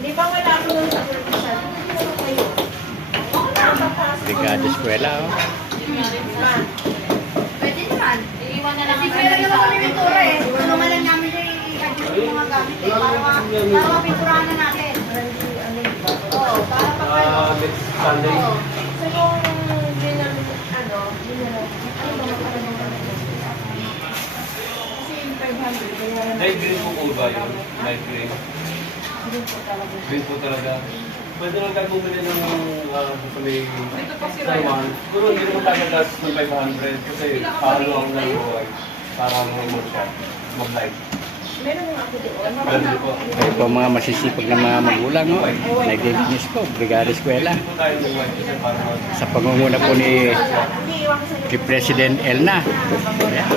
Hindi pa wala ako nung sa purpose. Brigada eskwela, oh. Pwede naman. Iiwan na lang. Hindi pwede naman kami pintura eh. Tulungan lang namin siya i-adjust yung mga gamit eh. Para mapinturahan na natin. Oo, para pag Next Sunday. So yung dinner, ano ba magkakaroon kasi yung 500, bayaran Light green po ba yun? Light green. Green po talaga. Green po talaga. Pwede lang tayo bumili ng sa may Salman. Siguro hindi naman tayo gas ng 500 kasi halo ang naluluwag para mag-light. Meron nga ako doon. Pwede po. Ito po mga masisipag na mga magulang, oh. Nag-business ko, Brigada eskwela. Hindi po tayo ng white kasi para Sa pangunguna po ni President Elna. Ayan.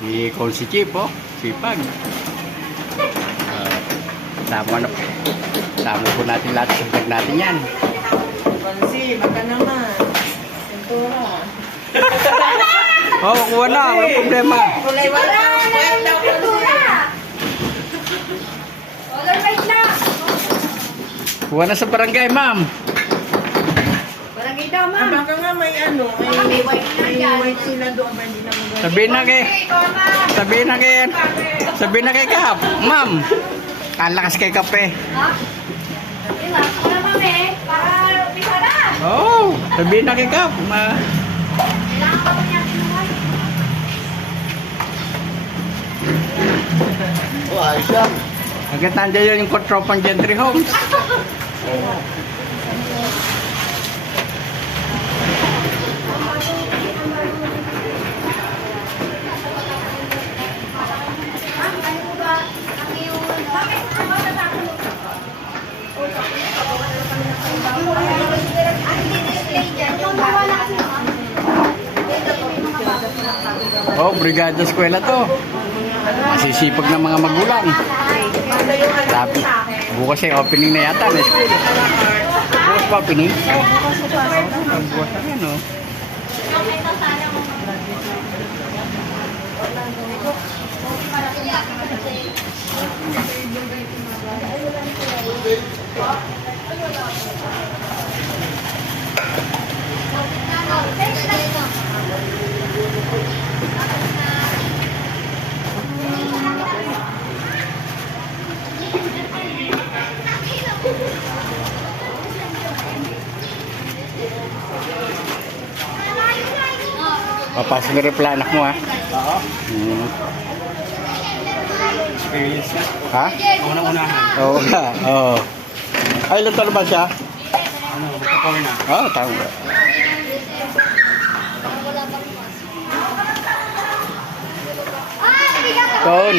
Si Consi Chief, oh. Sipag. Tama na po. Tama po natin lahat sa vlog natin yan. Pansi, baka naman. Pintura. Oh, kuha na. Walang problema. Kulay wala. Wala daw pintura. Wala right lang. Kuha na sa barangay, ma'am. Barangay daw, ma'am. Baka nga may ano, may white sila doon ba hindi na maganda. Sabihin na kay Kap. Ma'am. Ang lakas kay Kape. Ha? Diba? Wala mami. Para umpisa na. Oh, sabihin na kay Kap. Kailangan pa niya kinuhay. Oh, ayos yan. Hanggang nandiyan yung tropang Gentry Homes. Oh, Brigada eskwela to. Masisipag ng mga magulang. Tapos, bukas ay opening na yata na school. Bukas pa opening? Bukas na yan, oh. Papasok na rin pala anak mo, ha? Oo. Hmm. Experience na. Ha? Unang-unahan. Oo nga, oo. Ay, ilan taon ba siya? Ano, magkakaroon na. Oo, tama. Taon.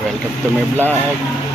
Welcome to my vlog.